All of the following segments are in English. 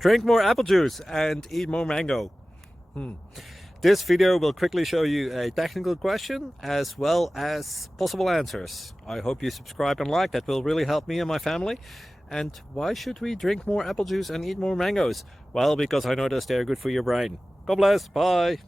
Drink more apple juice and eat more mango. This video will quickly show you a technical question as well as possible answers. I hope you subscribe and like, that will really help me and my family. And why should we drink more apple juice and eat more mangoes? Well, because I noticed they're good for your brain. God bless, bye.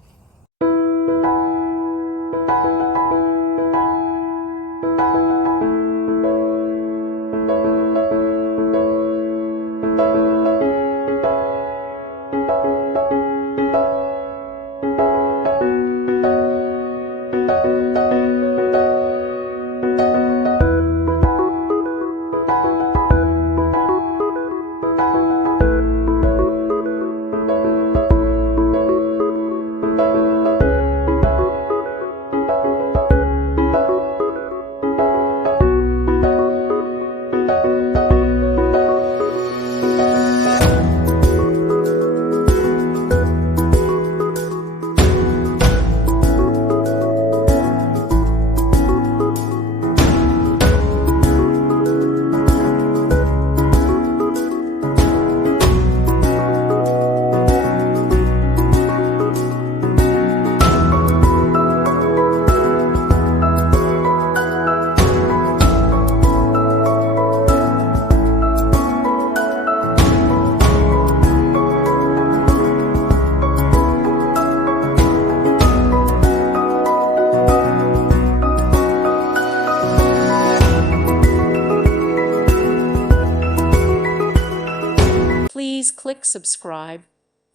Please click subscribe.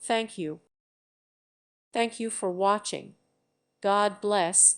Thank you. Thank you for watching. God bless.